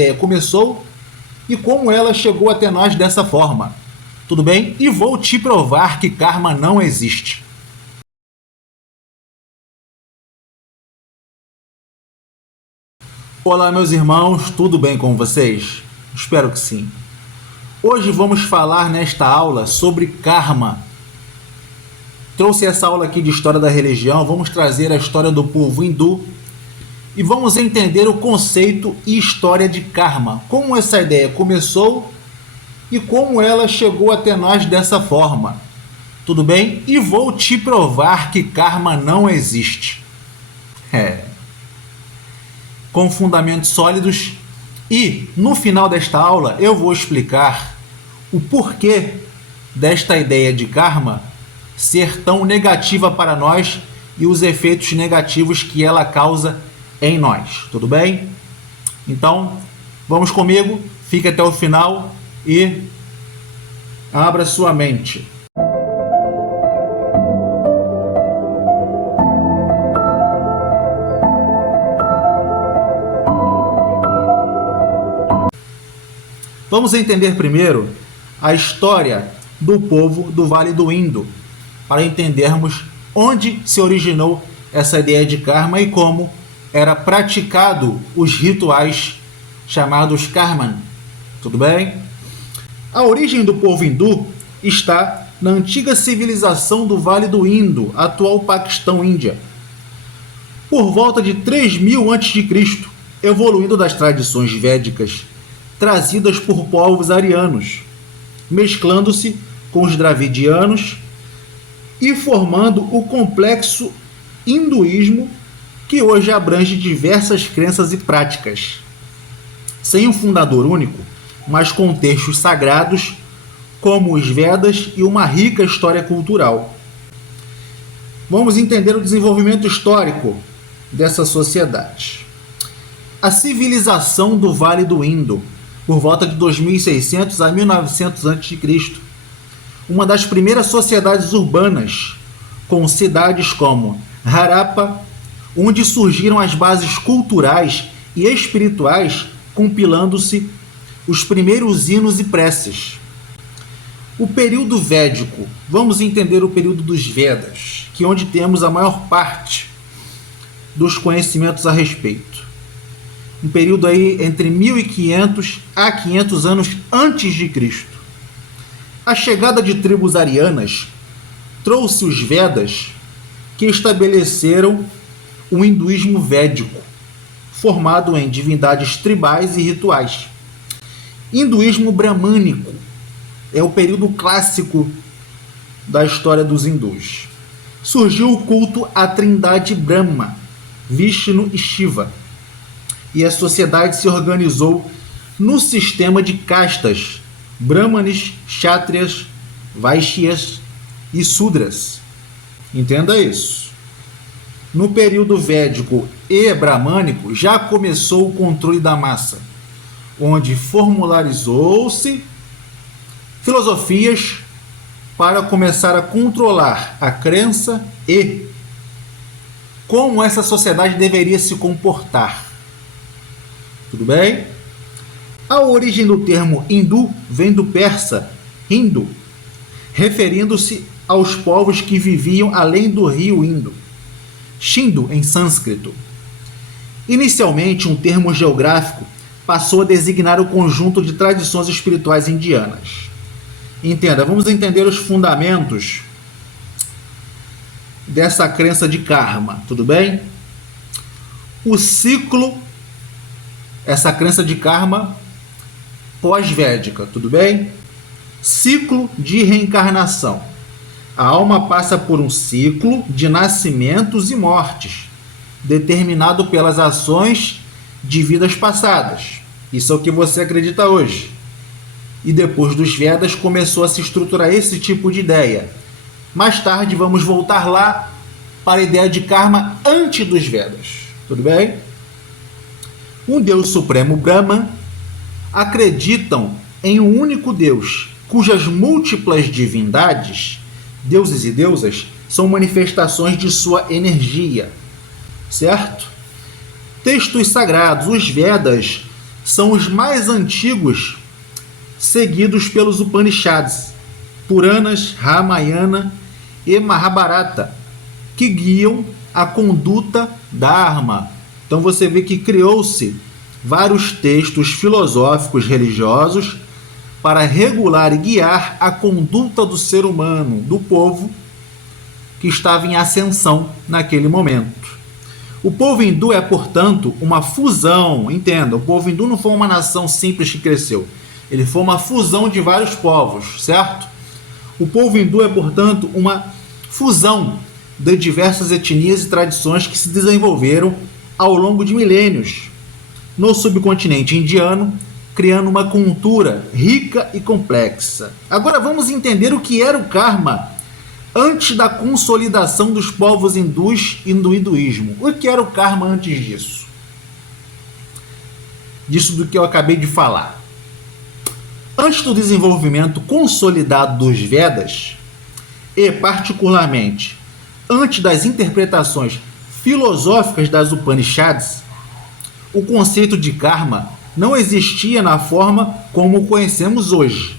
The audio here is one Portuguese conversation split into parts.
ideia começou e como ela chegou até nós dessa forma. Tudo bem? E vou te provar que karma não existe. Olá, meus irmãos, tudo bem com vocês? Espero que sim. Hoje vamos falar nesta aula sobre karma. Trouxe essa aula aqui de história da religião, vamos trazer a história do povo hindu e vamos entender o conceito e história de karma, como essa ideia começou e como ela chegou até nós dessa forma. Tudo bem? E vou te provar que karma não existe. Com fundamentos sólidos. E no final desta aula eu vou explicar o porquê desta ideia de karma ser tão negativa para nós e os efeitos negativos que ela causa em nós. Tudo bem? Então, vamos comigo, fique até o final e abra sua mente. Vamos entender primeiro a história do povo do Vale do Indo, para entendermos onde se originou essa ideia de karma e como era praticado os rituais chamados karman. Tudo bem? A origem do povo hindu está na antiga civilização do Vale do Indo, atual Paquistão, Índia. Por volta de 3000 a.C., evoluindo das tradições védicas trazidas por povos arianos, mesclando-se com os dravidianos e formando o complexo hinduísmo que hoje abrange diversas crenças e práticas, sem um fundador único, mas com textos sagrados como os Vedas e uma rica história cultural. Vamos entender o desenvolvimento histórico dessa sociedade. A civilização do Vale do Indo, por volta de 2600 a 1900 a.C., uma das primeiras sociedades urbanas, com cidades como Harappa, onde surgiram as bases culturais e espirituais, compilando-se os primeiros hinos e preces. O período védico, vamos entender o período dos Vedas, que é onde temos a maior parte dos conhecimentos a respeito. Um período aí entre 1500 a 500 anos antes de Cristo. A chegada de tribos arianas trouxe os Vedas, que estabeleceram o hinduísmo védico, formado em divindades tribais e rituais. Hinduísmo bramânico é o período clássico da história dos hindus. Surgiu o culto à trindade Brahma, Vishnu e Shiva, e a sociedade se organizou no sistema de castas: Brahmanes, Kshatriyas, Vaishyas e Sudras. Entenda isso. No período védico e bramânico já começou o controle da massa, onde formularizou-se filosofias para começar a controlar a crença e como essa sociedade deveria se comportar. Tudo bem? A origem do termo hindu vem do persa hindu, referindo-se aos povos que viviam além do rio Indo. Shindu em sânscrito. Inicialmente, um termo geográfico passou a designar o conjunto de tradições espirituais indianas. Entenda, vamos entender os fundamentos dessa crença de karma, tudo bem? O ciclo, essa crença de karma pós-védica, tudo bem? Ciclo de reencarnação. A alma passa por um ciclo de nascimentos e mortes, determinado pelas ações de vidas passadas. Isso é o que você acredita hoje. E depois dos Vedas começou a se estruturar esse tipo de ideia. Mais tarde vamos voltar lá para a ideia de karma antes dos Vedas. Tudo bem? Um Deus Supremo Brahman acreditam em um único Deus, cujas múltiplas divindades, deuses e deusas, são manifestações de sua energia. Certo? Textos sagrados, os Vedas, são os mais antigos seguidos pelos Upanishads, Puranas, Ramayana e Mahabharata, que guiam a conduta dharma. Então você vê que criou-se vários textos filosóficos religiosos para regular e guiar a conduta do ser humano, do povo que estava em ascensão naquele momento. O povo hindu é, portanto, uma fusão, entenda, o povo hindu não foi uma nação simples que cresceu, ele foi uma fusão de vários povos, certo? O povo hindu é, portanto, uma fusão de diversas etnias e tradições que se desenvolveram ao longo de milênios no subcontinente indiano, criando uma cultura rica e complexa. Agora vamos entender o que era o karma antes da consolidação dos povos hindus e do hinduísmo. O que era o karma antes disso? Disso do que eu acabei de falar. Antes do desenvolvimento consolidado dos Vedas, e particularmente antes das interpretações filosóficas das Upanishads, o conceito de karma não existia na forma como o conhecemos hoje,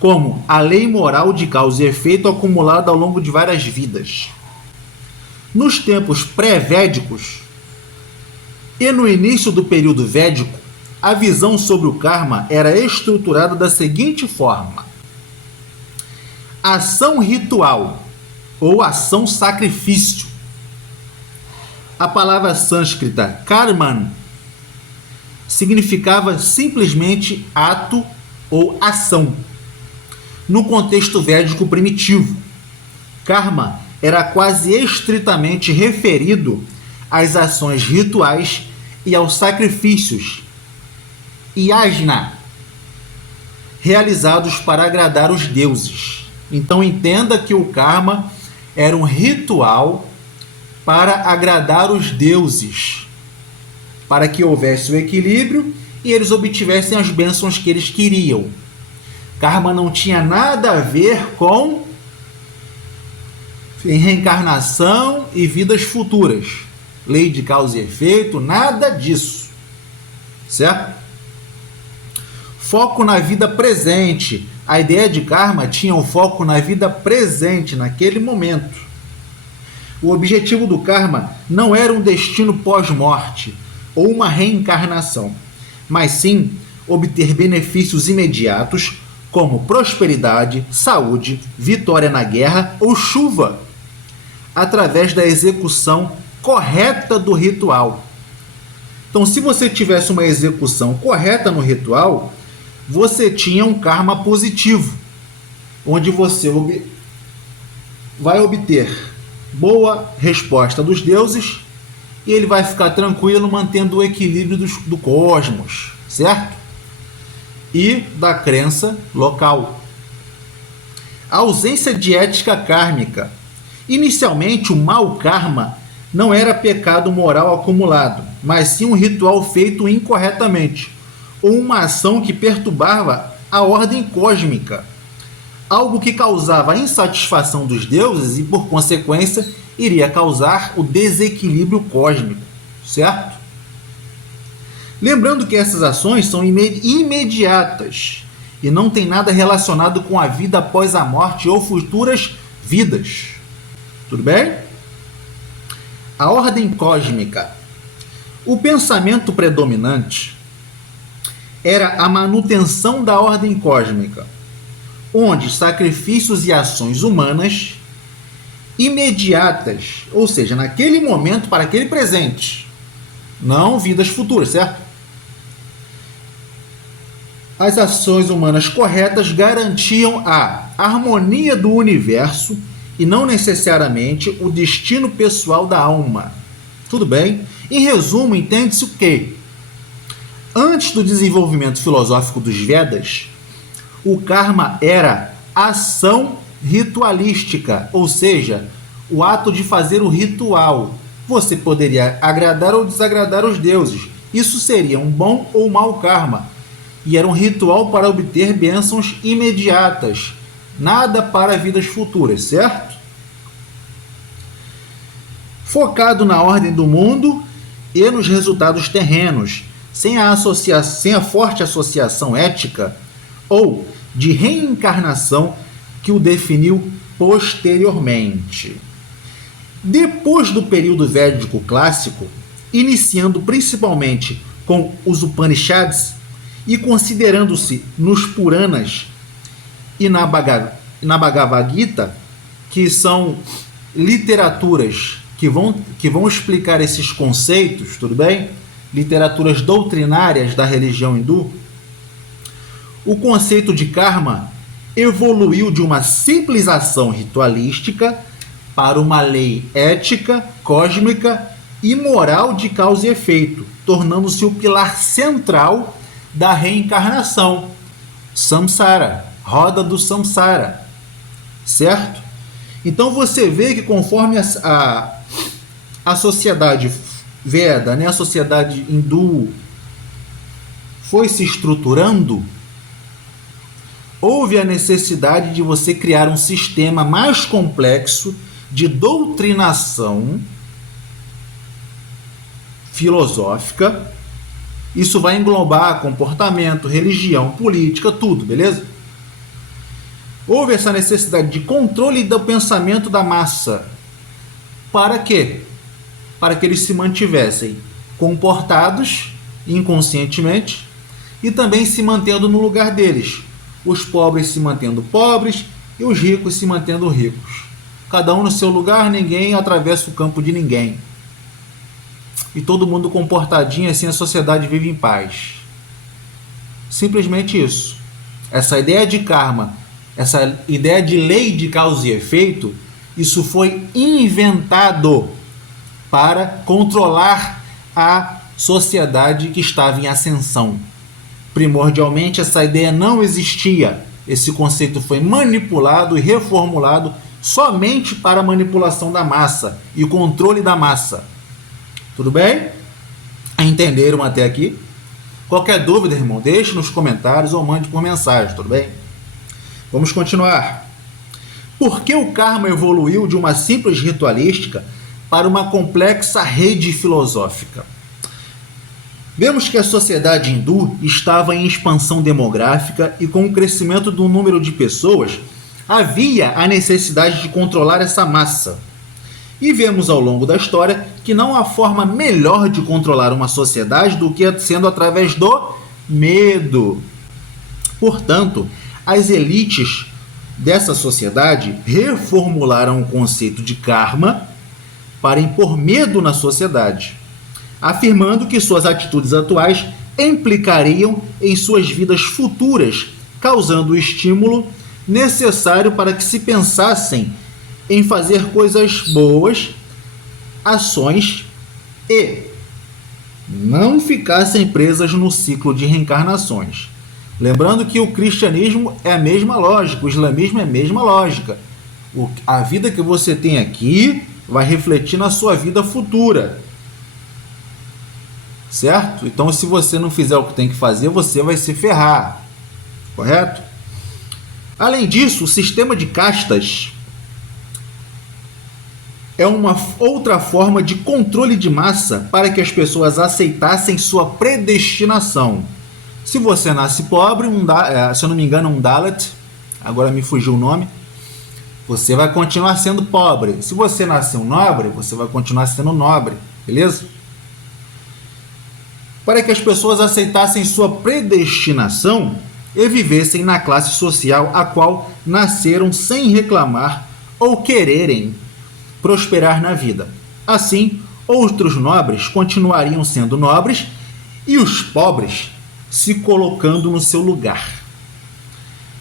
como a lei moral de causa e efeito acumulada ao longo de várias vidas. Nos tempos pré-védicos e no início do período védico, a visão sobre o karma era estruturada da seguinte forma: ação ritual ou ação sacrifício. A palavra sânscrita karman significava simplesmente ato ou ação. No contexto védico primitivo, karma era quase estritamente referido às ações rituais e aos sacrifícios, yajna, realizados para agradar os deuses. Então entenda que o karma era um ritual para agradar os deuses, para que houvesse o equilíbrio e eles obtivessem as bênçãos que eles queriam. Karma não tinha nada a ver com reencarnação e vidas futuras, lei de causa e efeito, nada disso, certo? Foco na vida presente. A ideia de karma tinha um foco na vida presente, naquele momento. O objetivo do karma não era um destino pós-morte ou uma reencarnação, mas sim obter benefícios imediatos como prosperidade, saúde, vitória na guerra ou chuva, através da execução correta do ritual. Então, se você tivesse uma execução correta no ritual, você tinha um karma positivo, onde você vai obter boa resposta dos deuses e ele vai ficar tranquilo mantendo o equilíbrio do cosmos, certo? E da crença local. A ausência de ética kármica. Inicialmente, o mau karma não era pecado moral acumulado, mas sim um ritual feito incorretamente, ou uma ação que perturbava a ordem cósmica, algo que causava a insatisfação dos deuses e, por consequência, iria causar o desequilíbrio cósmico, certo? Lembrando que essas ações são imediatas e não tem nada relacionado com a vida após a morte ou futuras vidas. Tudo bem? A ordem cósmica. O pensamento predominante era a manutenção da ordem cósmica, onde sacrifícios e ações humanas imediatas, ou seja, naquele momento para aquele presente, não vidas futuras, certo? As ações humanas corretas garantiam a harmonia do universo e não necessariamente o destino pessoal da alma. Tudo bem? Em resumo, entende-se o quê? Antes do desenvolvimento filosófico dos Vedas, o karma era ação ritualística, ou seja, o ato de fazer o ritual. Você poderia agradar ou desagradar os deuses. Isso seria um bom ou mau karma. E era um ritual para obter bênçãos imediatas. Nada para vidas futuras, certo? Focado na ordem do mundo e nos resultados terrenos, sem a forte associação ética ou de reencarnação que o definiu posteriormente. Depois do período védico clássico, iniciando principalmente com os Upanishads e considerando-se nos Puranas e na Bhagavad Gita, que são literaturas que vão explicar esses conceitos, tudo bem? Literaturas doutrinárias da religião hindu, o conceito de karma evoluiu de uma simples ação ritualística para uma lei ética, cósmica e moral de causa e efeito, tornando-se o pilar central da reencarnação. Samsara, roda do samsara, certo? Então você vê que conforme a sociedade Veda, né, a sociedade hindu foi se estruturando, houve a necessidade de você criar um sistema mais complexo de doutrinação filosófica. Isso vai englobar comportamento, religião, política, tudo, beleza? Houve essa necessidade de controle do pensamento da massa. Para quê? Para que eles se mantivessem comportados inconscientemente e também se mantendo no lugar deles. Os pobres se mantendo pobres e os ricos se mantendo ricos. Cada um no seu lugar, ninguém atravessa o campo de ninguém. E todo mundo comportadinho, assim a sociedade vive em paz. Simplesmente isso. Essa ideia de karma, essa ideia de lei de causa e efeito, isso foi inventado para controlar a sociedade que estava em ascensão. Primordialmente, essa ideia não existia. Esse conceito foi manipulado e reformulado somente para a manipulação da massa e o controle da massa. Tudo bem? Entenderam até aqui? Qualquer dúvida, irmão, deixe nos comentários ou mande por mensagem, tudo bem? Vamos continuar. Por que o karma evoluiu de uma simples ritualística para uma complexa rede filosófica? Vemos que a sociedade hindu estava em expansão demográfica e com o crescimento do número de pessoas, havia a necessidade de controlar essa massa. E vemos ao longo da história que não há forma melhor de controlar uma sociedade do que sendo através do medo. Portanto, as elites dessa sociedade reformularam o conceito de karma para impor medo na sociedade, afirmando que suas atitudes atuais implicariam em suas vidas futuras, causando o estímulo necessário para que se pensassem em fazer coisas boas, ações e não ficassem presas no ciclo de reencarnações. Lembrando que o cristianismo é a mesma lógica, o islamismo é a mesma lógica. A vida que você tem aqui vai refletir na sua vida futura. Certo? Então, se você não fizer o que tem que fazer, você vai se ferrar. Correto? Além disso, o sistema de castas é uma outra forma de controle de massa para que as pessoas aceitassem sua predestinação. Se você nasce pobre, se eu não me engano, um Dalit, agora me fugiu o nome, você vai continuar sendo pobre. Se você nascer um nobre, você vai continuar sendo nobre, beleza? Para que as pessoas aceitassem sua predestinação e vivessem na classe social a qual nasceram sem reclamar ou quererem prosperar na vida. Assim, outros nobres continuariam sendo nobres e os pobres se colocando no seu lugar.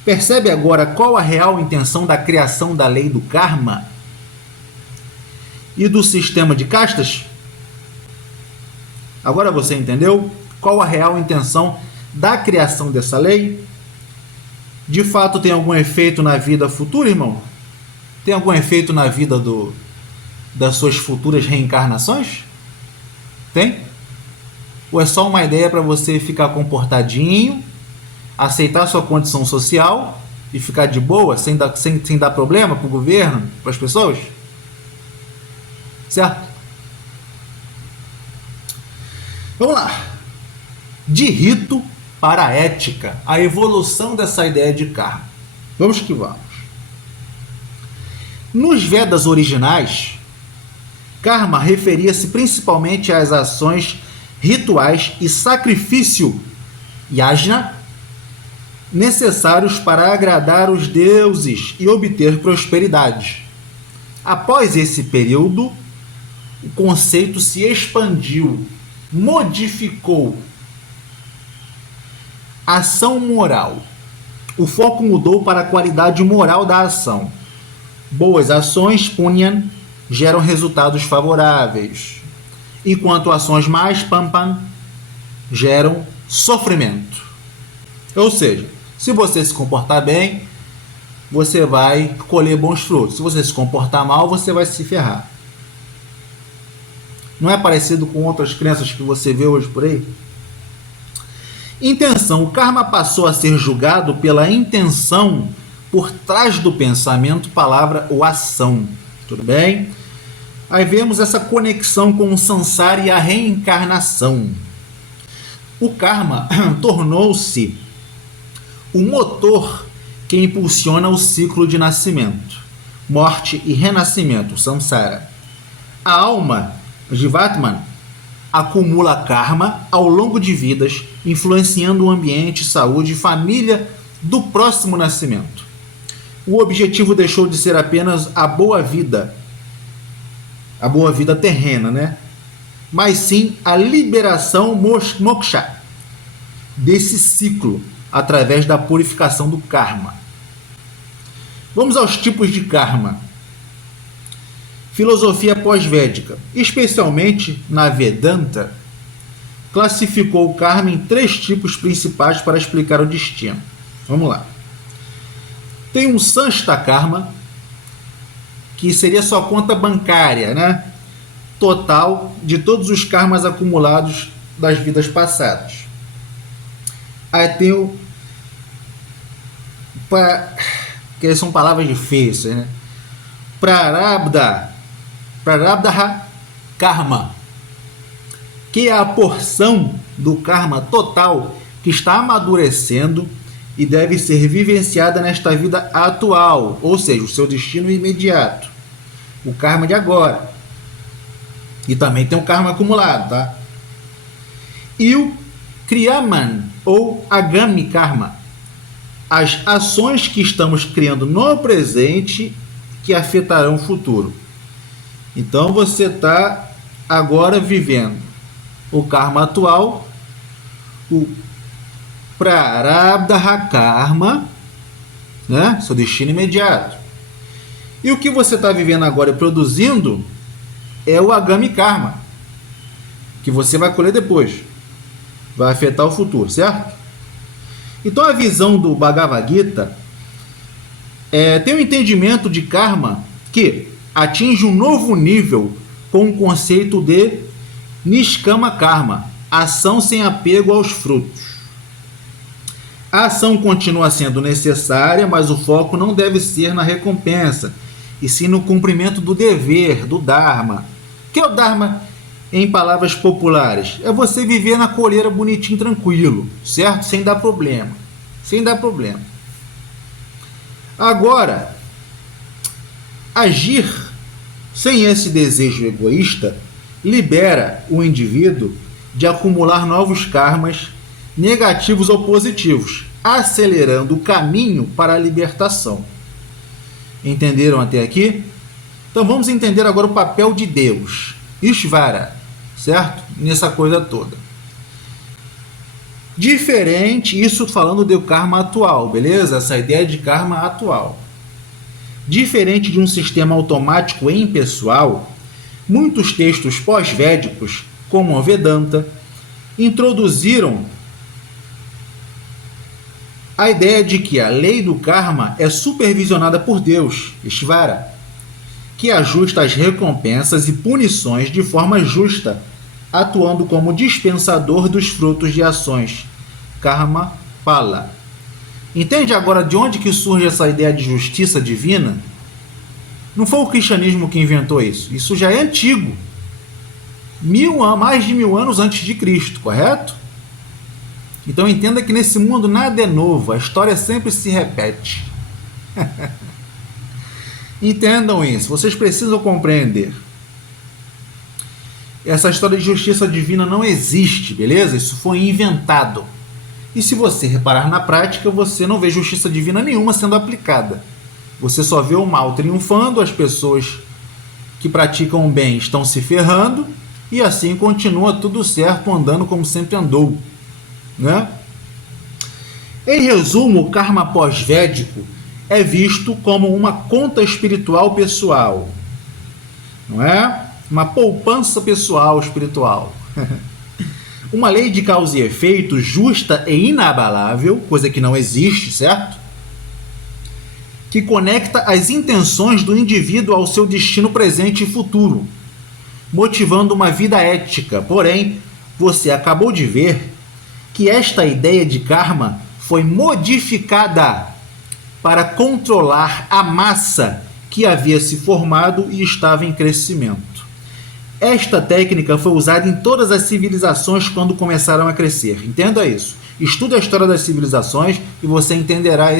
Percebe agora qual a real intenção da criação da lei do karma e do sistema de castas? Agora você entendeu qual a real intenção da criação dessa lei? De fato, tem algum efeito na vida futura, irmão? Tem algum efeito na vida das suas futuras reencarnações? Tem? Ou é só uma ideia para você ficar comportadinho, aceitar sua condição social e ficar de boa, sem dar problema para o governo, para as pessoas? Certo? Vamos lá. de rito para a ética, a evolução dessa ideia de karma. Vamos que vamos. Nos Vedas originais, karma referia-se principalmente às ações rituais e sacrifício, yajna, necessários para agradar os deuses e obter prosperidade. Após esse período, o conceito se expandiu, modificou. Ação moral. O foco mudou para a qualidade moral da ação. Boas ações, punyan, geram resultados favoráveis, enquanto ações mais, pampan, geram sofrimento. Ou seja, se você se comportar bem, você vai colher bons frutos. Se você se comportar mal, você vai se ferrar. Não é parecido com outras crenças que você vê hoje por aí? Intenção. O karma passou a ser julgado pela intenção por trás do pensamento, palavra ou ação. Tudo bem? Aí vemos essa conexão com o samsara e a reencarnação. O karma tornou-se o motor que impulsiona o ciclo de nascimento, morte e renascimento, samsara. A alma, Jivatman, acumula karma ao longo de vidas, influenciando o ambiente, saúde e família do próximo nascimento. O objetivo deixou de ser apenas a boa vida terrena, né? Mas sim a liberação moksha desse ciclo através da purificação do karma. Vamos aos tipos de karma. Filosofia pós-védica, especialmente na Vedanta, classificou o karma em 3 tipos principais para explicar o destino. Vamos lá. Tem um sanchita karma, que seria sua conta bancária, né? Total de todos os karmas acumulados das vidas passadas. Aí tem o... que são palavras difíceis, né? Prarabdha karma, que é a porção do karma total que está amadurecendo e deve ser vivenciada nesta vida atual, ou seja, o seu destino imediato, o karma de agora. E também tem o karma acumulado, tá? E o kriyaman, ou agami karma, as ações que estamos criando no presente que afetarão o futuro. Então você está agora vivendo o karma atual, o prarabdha karma, né? Seu destino imediato. E o que você está vivendo agora e produzindo é o agami karma, que você vai colher depois. Vai afetar o futuro, certo? Então a visão do Bhagavad Gita tem um entendimento de karma que atinge um novo nível com o conceito de Niskama Karma, ação sem apego aos frutos. A ação continua sendo necessária, mas o foco não deve ser na recompensa, e sim no cumprimento do dever, do Dharma. O que é o Dharma em palavras populares? É você viver na coleira bonitinho, tranquilo, certo? Sem dar problema. Sem dar problema. Agora, agir sem esse desejo egoísta libera o indivíduo de acumular novos karmas negativos ou positivos, acelerando o caminho para a libertação. Entenderam até aqui? Então vamos entender agora o papel de Deus, Ishvara, certo? Nessa coisa toda. Diferente, isso falando do karma atual, beleza? Essa ideia de karma atual. Diferente de um sistema automático e impessoal, muitos textos pós-védicos, como o Vedanta, introduziram a ideia de que a lei do karma é supervisionada por Deus, Ishvara, que ajusta as recompensas e punições de forma justa, atuando como dispensador dos frutos de ações, karma pala. Entende agora de onde que surge essa ideia de justiça divina? Não foi o cristianismo que inventou isso. Isso já é antigo. Mais de 1000 anos antes de Cristo, correto? Então entenda que nesse mundo nada é novo, a história sempre se repete. Entendam isso, vocês precisam compreender. Essa história de justiça divina não existe, beleza? Isso foi inventado. E se você reparar na prática, você não vê justiça divina nenhuma sendo aplicada. Você só vê o mal triunfando, as pessoas que praticam o bem estão se ferrando, e assim continua tudo certo, andando como sempre andou, né? Em resumo, o karma pós-védico é visto como uma conta espiritual pessoal, não é? Uma poupança pessoal espiritual. Uma lei de causa e efeito justa e inabalável, coisa que não existe, certo? Que conecta as intenções do indivíduo ao seu destino presente e futuro, motivando uma vida ética. Porém, você acabou de ver que esta ideia de karma foi modificada para controlar a massa que havia se formado e estava em crescimento. Esta técnica foi usada em todas as civilizações quando começaram a crescer. Entenda isso. Estude a história das civilizações e você entenderá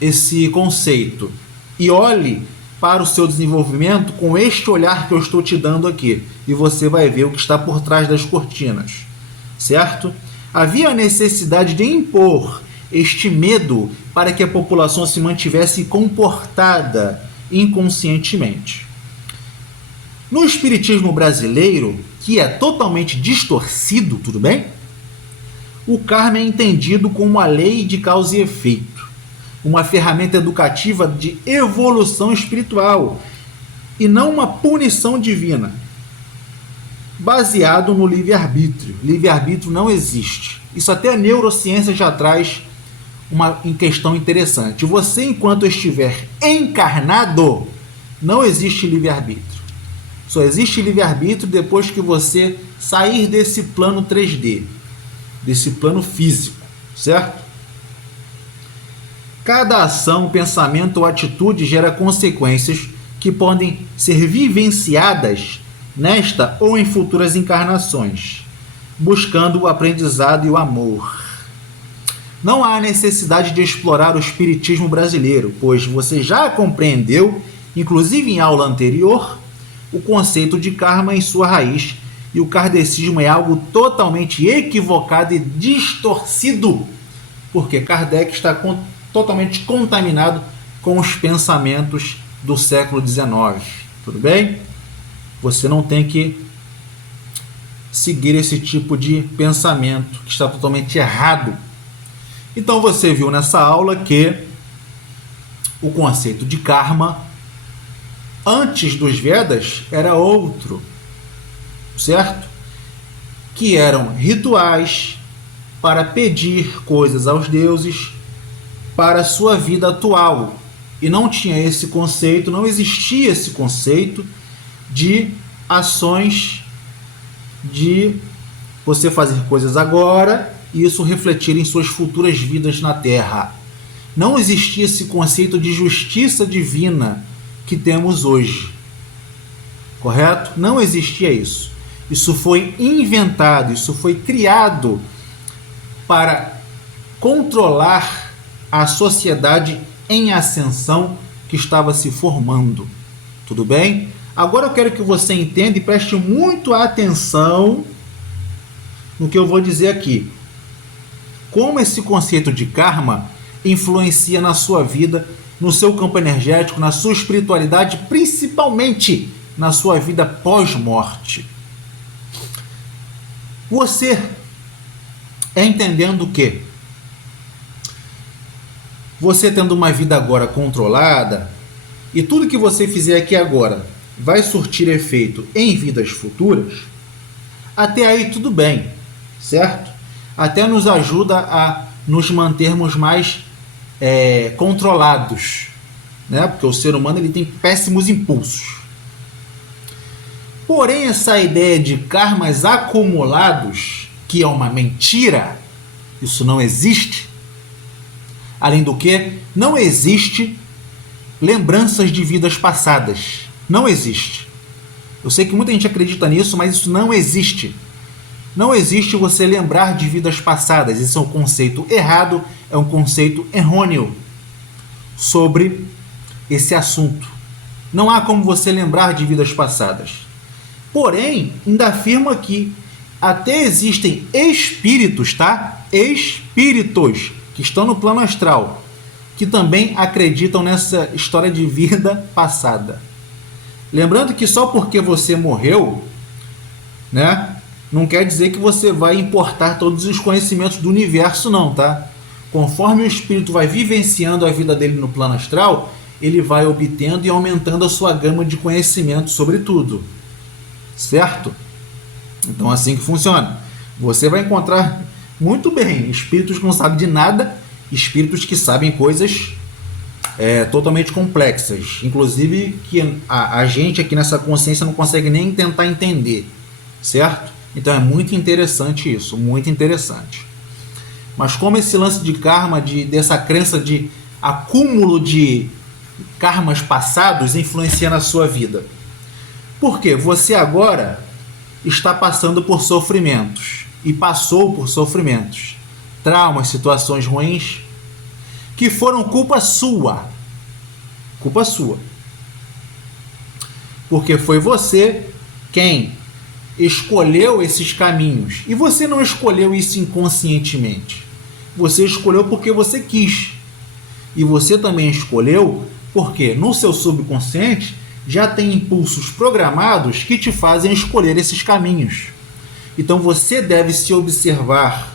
esse conceito. E olhe para o seu desenvolvimento com este olhar que eu estou te dando aqui. E você vai ver o que está por trás das cortinas. Certo? Havia a necessidade de impor este medo para que a população se mantivesse comportada inconscientemente. No espiritismo brasileiro, que é totalmente distorcido, tudo bem? O karma é entendido como uma lei de causa e efeito, uma ferramenta educativa de evolução espiritual e não uma punição divina, baseado no livre-arbítrio. Livre-arbítrio não existe. Isso até a neurociência já traz uma questão interessante. Você, enquanto estiver encarnado, não existe livre-arbítrio. Só existe livre-arbítrio depois que você sair desse plano 3D, desse plano físico, certo? Cada ação, pensamento ou atitude gera consequências que podem ser vivenciadas nesta ou em futuras encarnações, buscando o aprendizado e o amor. Não há necessidade de explorar o espiritismo brasileiro, pois você já compreendeu, inclusive em aula anterior, o conceito de karma em sua raiz, e o kardecismo é algo totalmente equivocado e distorcido, porque Kardec está totalmente contaminado com os pensamentos do século XIX. Tudo bem? Você não tem que seguir esse tipo de pensamento que está totalmente errado. Então você viu nessa aula que o conceito de karma antes dos Vedas era outro, certo? Que eram rituais para pedir coisas aos deuses para a sua vida atual. E não tinha esse conceito, não existia esse conceito de ações de você fazer coisas agora e isso refletir em suas futuras vidas na Terra. Não existia esse conceito de justiça divina que temos hoje, correto? Não existia isso. Isso foi inventado, isso foi criado para controlar a sociedade em ascensão que estava se formando. Tudo bem? Agora eu quero que você entenda e preste muito atenção no que eu vou dizer aqui. Como esse conceito de karma influencia na sua vida, no seu campo energético, na sua espiritualidade, principalmente na sua vida pós-morte. Você é entendendo que você tendo uma vida agora controlada e tudo que você fizer aqui agora vai surtir efeito em vidas futuras, até aí tudo bem, certo? Até nos ajuda a nos mantermos mais controlados, né? Porque o ser humano ele tem péssimos impulsos. Porém, essa ideia de karmas acumulados, que é uma mentira, isso não existe. Além do que, não existe lembranças de vidas passadas. Não existe. Eu sei que muita gente acredita nisso, mas isso não existe. Não existe você lembrar de vidas passadas. Esse é um conceito errado, é um conceito errôneo sobre esse assunto. Não há como você lembrar de vidas passadas. Porém, ainda afirma que até existem espíritos, tá? Espíritos que estão no plano astral, que também acreditam nessa história de vida passada. Lembrando que só porque você morreu, né, não quer dizer que você vai importar todos os conhecimentos do universo, não, tá? Conforme o espírito vai vivenciando a vida dele no plano astral, ele vai obtendo e aumentando a sua gama de conhecimento sobre tudo. Certo? Então, assim que funciona. Você vai encontrar muito bem espíritos que não sabem de nada, espíritos que sabem coisas totalmente complexas, inclusive que a gente aqui nessa consciência não consegue nem tentar entender, certo? Então é muito interessante isso, muito interessante. Mas como esse lance de karma, dessa crença de acúmulo de karmas passados influencia na sua vida? Porque você agora está passando por sofrimentos e passou por sofrimentos, traumas, situações ruins que foram culpa sua. Culpa sua. Porque foi você quem escolheu esses caminhos. E você não escolheu isso inconscientemente. Você escolheu porque você quis. E você também escolheu porque no seu subconsciente já tem impulsos programados que te fazem escolher esses caminhos. Então você deve se observar,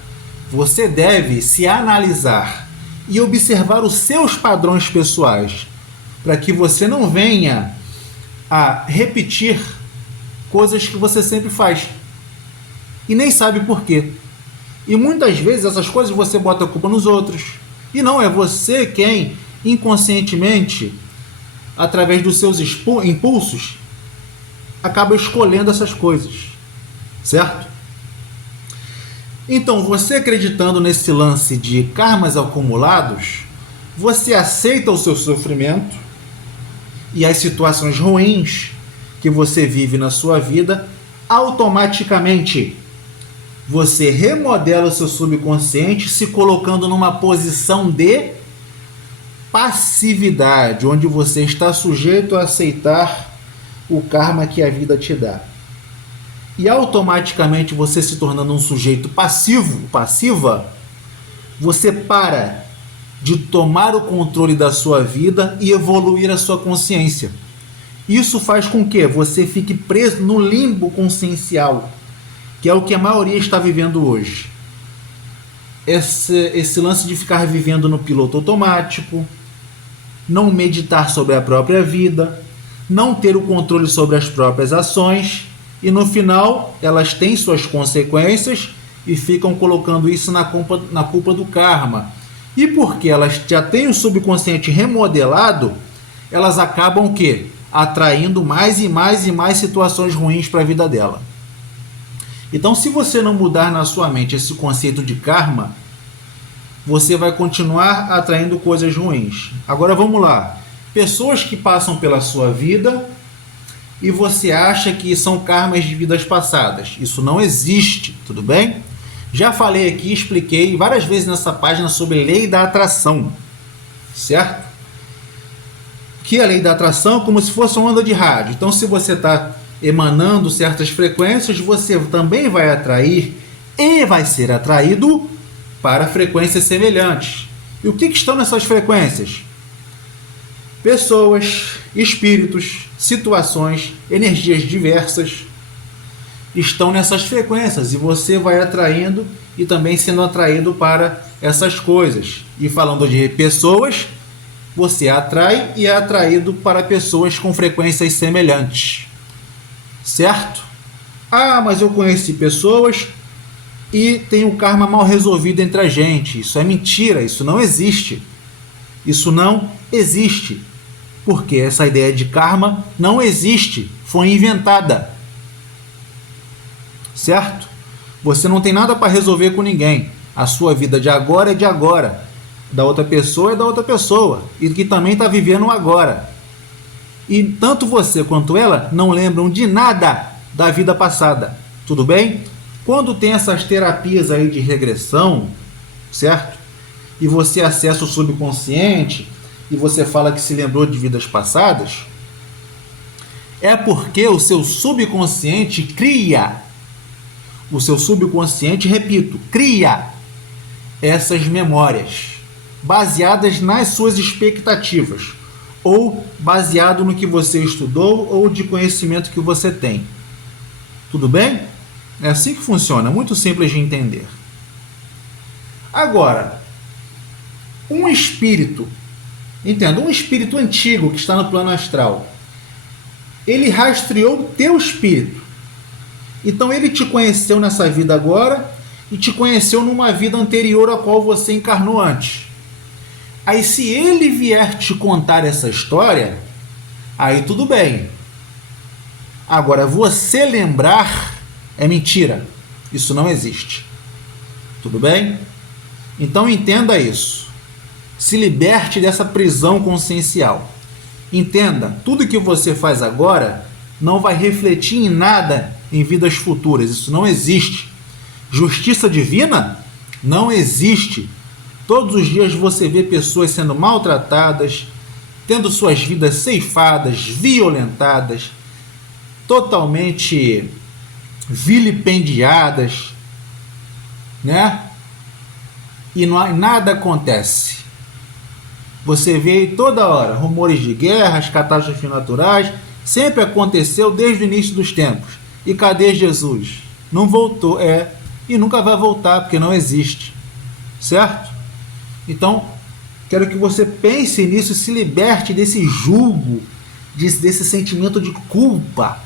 você deve se analisar e observar os seus padrões pessoais, para que você não venha a repetir coisas que você sempre faz e nem sabe por quê. E muitas vezes essas coisas você bota a culpa nos outros, e não é você quem inconscientemente, através dos seus impulsos, acaba escolhendo essas coisas, certo? Então, você acreditando nesse lance de karmas acumulados, você aceita o seu sofrimento e as situações ruins que você vive na sua vida, automaticamente você remodela o seu subconsciente se colocando numa posição de passividade, onde você está sujeito a aceitar o karma que a vida te dá. E automaticamente você se tornando um sujeito passiva, você para de tomar o controle da sua vida e evoluir a sua consciência. Isso faz com que você fique preso no limbo consciencial, que é o que a maioria está vivendo hoje. Esse lance de ficar vivendo no piloto automático, não meditar sobre a própria vida, não ter o controle sobre as próprias ações, e no final elas têm suas consequências e ficam colocando isso na culpa do karma. E porque elas já têm o subconsciente remodelado, elas acabam o quê? Atraindo mais e mais e mais situações ruins para a vida dela. Então, se você não mudar na sua mente esse conceito de karma, você vai continuar atraindo coisas ruins. Agora vamos lá. Pessoas que passam pela sua vida e você acha que são karmas de vidas passadas. Isso não existe, tudo bem? Já falei aqui, expliquei várias vezes nessa página sobre a lei da atração, certo? Que a lei da atração é como se fosse uma onda de rádio. Então, se você está emanando certas frequências, você também vai atrair e vai ser atraído para frequências semelhantes. E o que estão nessas frequências? Pessoas, espíritos, situações, energias diversas estão nessas frequências e você vai atraindo e também sendo atraído para essas coisas. E falando de pessoas, você atrai e é atraído para pessoas com frequências semelhantes, certo? Ah, mas eu conheci pessoas e tem um karma mal resolvido entre a gente. Isso é mentira, isso não existe. Isso não existe. Porque essa ideia de karma não existe, foi inventada. Certo? Você não tem nada para resolver com ninguém. A sua vida de agora é de agora. Da outra pessoa é da outra pessoa. E que também está vivendo o agora. E tanto você quanto ela não lembram de nada da vida passada. Tudo bem? Quando tem essas terapias aí de regressão, certo? E você acessa o subconsciente e você fala que se lembrou de vidas passadas, é porque o seu subconsciente cria, repito, cria essas memórias baseadas nas suas expectativas ou baseado no que você estudou ou de conhecimento que você tem. Tudo bem? É assim que funciona, muito simples de entender. Agora, um espírito, entenda, um espírito antigo que está no plano astral, ele rastreou o teu espírito. Então ele te conheceu nessa vida agora e te conheceu numa vida anterior a qual você encarnou antes. Aí se ele vier te contar essa história, aí tudo bem. Agora, você lembrar é mentira. Isso não existe. Tudo bem? Então entenda isso. Se liberte dessa prisão consciencial. Entenda, tudo que você faz agora não vai refletir em nada em vidas futuras. Isso não existe. Justiça divina não existe. Todos os dias você vê pessoas sendo maltratadas, tendo suas vidas ceifadas, violentadas, totalmente vilipendiadas, né? E nada acontece. Você vê toda hora rumores de guerras, catástrofes naturais, sempre aconteceu desde o início dos tempos. E cadê Jesus? Não voltou, e nunca vai voltar, porque não existe. Certo? Então, quero que você pense nisso e se liberte desse julgo, desse sentimento de culpa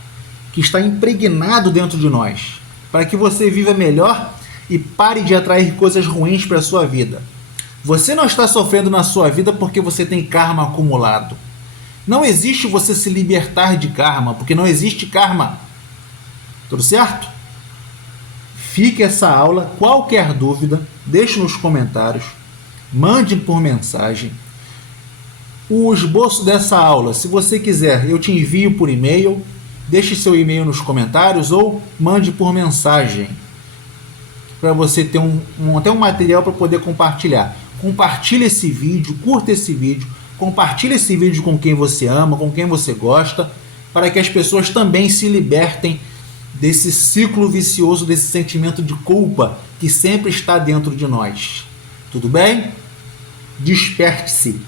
que está impregnado dentro de nós, para que você viva melhor e pare de atrair coisas ruins para a sua vida. Você não está sofrendo na sua vida porque você tem karma acumulado. Não existe você se libertar de karma, porque não existe karma. Tudo certo? Fique essa aula. Qualquer dúvida, deixe nos comentários. Mande por mensagem. O esboço dessa aula, se você quiser, eu te envio por e-mail. Deixe seu e-mail nos comentários ou mande por mensagem, para você ter até um material para poder compartilhar. Compartilhe esse vídeo, curta esse vídeo, compartilhe esse vídeo com quem você ama, com quem você gosta, para que as pessoas também se libertem desse ciclo vicioso, desse sentimento de culpa que sempre está dentro de nós. Tudo bem? Desperte-se.